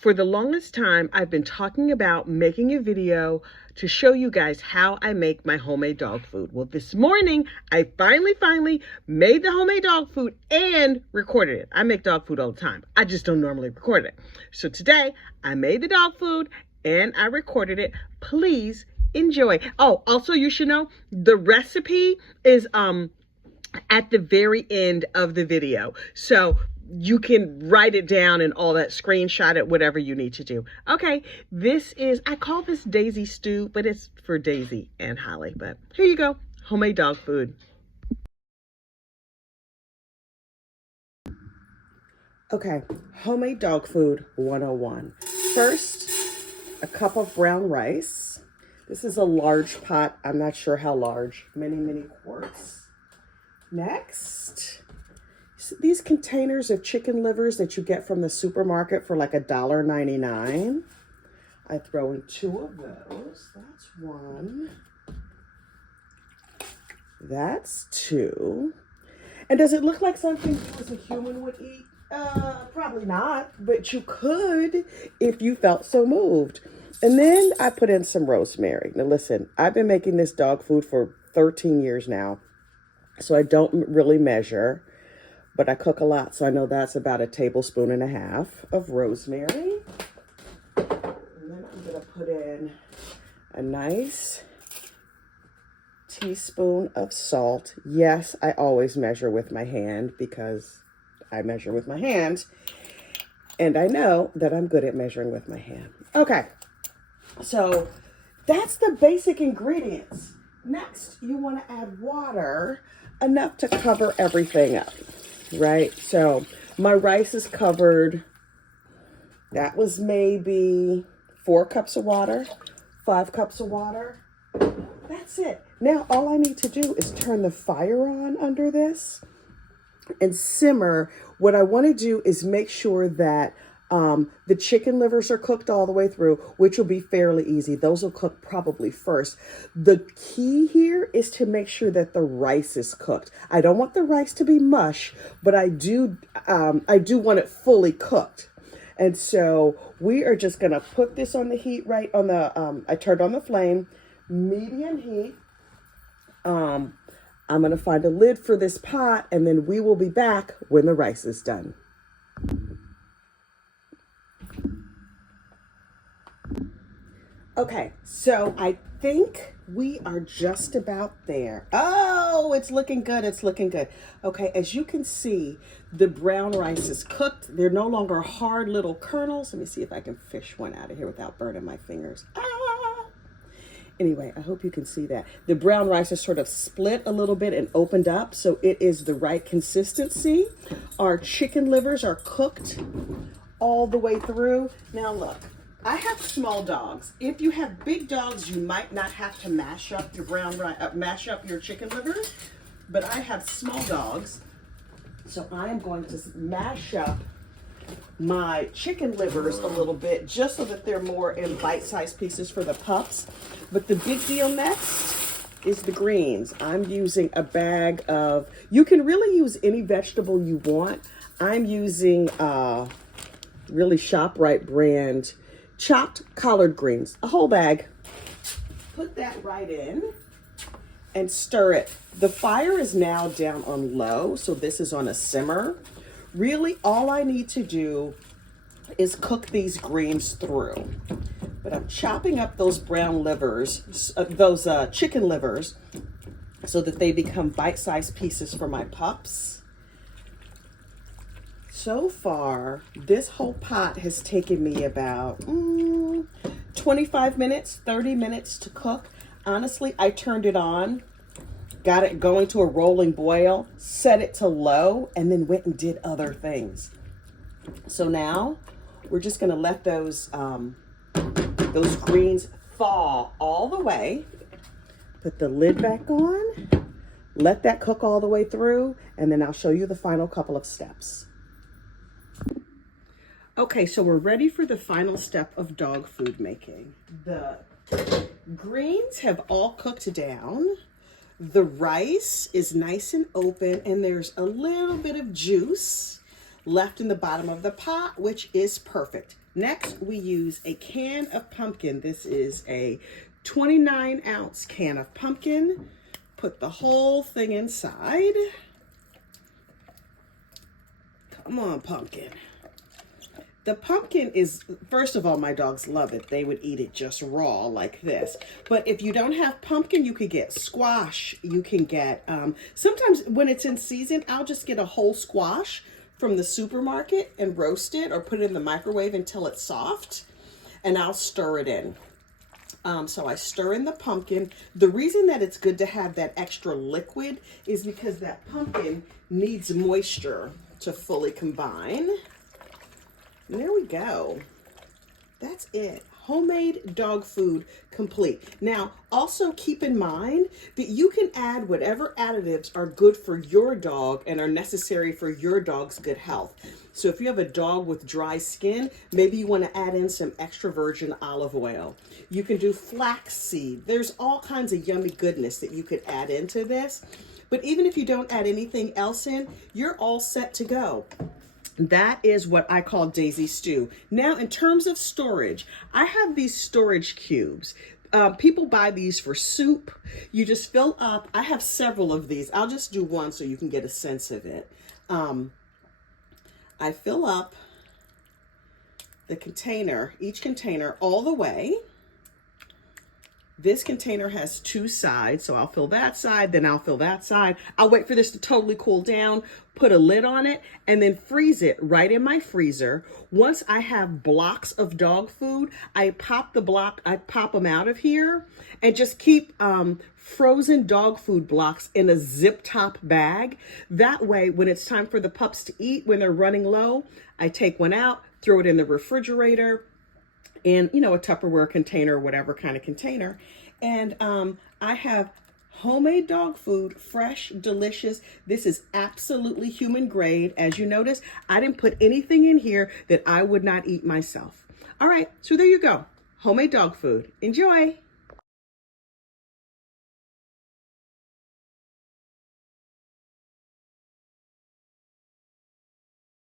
For the longest time, I've been talking about making a video to show you guys how I make my homemade dog food. Well, this morning, I finally made the homemade dog food and recorded it. I make dog food all the time. I just don't normally record it. So today, I made the dog food and I recorded it. Please enjoy. Oh, also you should know, the recipe is at the very end of the video. So you can write it down and all that, screenshot it, whatever you need to do. Okay, this is, I call this Daisy stew, but it's for Daisy and Holly. But here you go, homemade dog food. Okay, homemade dog food 101. First, a cup of brown rice. This is a large pot. I'm not sure how large. Many quarts. Next, these containers of chicken livers that you get from the supermarket for like $1.99. I throw in 2 of those. That's 1. That's 2. And does it look like something you as a human would eat? Probably not, but you could if you felt so moved. And then I put in some rosemary. Now listen, I've been making this dog food for 13 years now, so I don't really measure, but I cook a lot, so I know that's about 1.5 tablespoons of rosemary. And then I'm gonna put in a nice teaspoon of salt. Yes, I always measure with my hand because I measure with my hand, and I know that I'm good at measuring with my hand. Okay, so that's the basic ingredients. Next, you want to add water, enough to cover everything up, right? So my rice is covered. That was maybe 4 cups of water, 5 cups of water. That's it. Now all I need to do is turn the fire on under this and simmer. What I want to do is make sure that the chicken livers are cooked all the way through, which will be fairly easy. Those will cook probably first. The key here is to make sure that the rice is cooked. I don't want the rice to be mush, but I do want it fully cooked. And so we are just going to put this on the heat right on the, I turned on the flame, medium heat. I'm going to find a lid for this pot, and then we will be back when the rice is done. Okay, so I think we are just about there. Oh, it's looking good. It's looking good. Okay, as you can see, the brown rice is cooked. They're no longer hard little kernels. Let me see if I can fish one out of here without burning my fingers. Anyway, I hope you can see that. The brown rice is sort of split a little bit and opened up, so it is the right consistency. Our chicken livers are cooked all the way through. Now look, I have small dogs. If you have big dogs, you might not have to mash up your mash up your chicken livers, but I have small dogs, so I am going to mash up my chicken livers a little bit just so that they're more in bite-sized pieces for the pups. But the big deal next is the greens. I'm using a bag of, you can really use any vegetable you want. I'm using really ShopRite brand chopped collard greens, a whole bag. Put that right in and stir it. The fire is now down on low, so this is on a simmer. Really, all I need to do is cook these greens through. But I'm chopping up those brown livers, those chicken livers, so that they become bite-sized pieces for my pups. So far, this whole pot has taken me about 25 minutes, 30 minutes to cook. Honestly, I turned it on, got it going to a rolling boil, set it to low, and then went and did other things. So now we're just gonna let those greens thaw all the way. Put the lid back on, let that cook all the way through, and then I'll show you the final couple of steps. Okay, so we're ready for the final step of dog food making. The greens have all cooked down. The rice is nice and open, and there's a little bit of juice. left in the bottom of the pot, which is perfect. Next, we use a can of pumpkin. This is a 29-ounce can of pumpkin. Put the whole thing inside. Come on, pumpkin. The pumpkin is, first of all, my dogs love it. They would eat it just raw like this. But if you don't have pumpkin, you could get squash. You can get, sometimes when it's in season, I'll just get a whole squash from the supermarket and roast it or put it in the microwave until it's soft. And I'll stir it in. So I stir in the pumpkin. The reason that it's good to have that extra liquid is because that pumpkin needs moisture to fully combine. And there we go. That's it. Homemade dog food complete. Now, also keep in mind that you can add whatever additives are good for your dog and are necessary for your dog's good health. So if you have a dog with dry skin, maybe you want to add in some extra virgin olive oil. You can do flaxseed. There's all kinds of yummy goodness that you could add into this. But even if you don't add anything else in, you're all set to go. That is what I call Daisy Stew. Now, in terms of storage, I have these storage cubes. People buy these for soup. You just fill up. I have several of these. I'll just do one so you can get a sense of it. I fill up the container, each container all the way. This container has two sides, so I'll fill that side, then I'll fill that side. I'll wait for this to totally cool down, put a lid on it, and then freeze it right in my freezer. Once I have blocks of dog food, I pop them out of here and just keep frozen dog food blocks in a zip top bag. That way, when it's time for the pups to eat, when they're running low, I take one out, throw it in the refrigerator, in, you know, a Tupperware container, whatever kind of container. And I have homemade dog food, fresh, delicious. This is absolutely human grade. As you notice, I didn't put anything in here that I would not eat myself. All right, so there you go. Homemade dog food. Enjoy.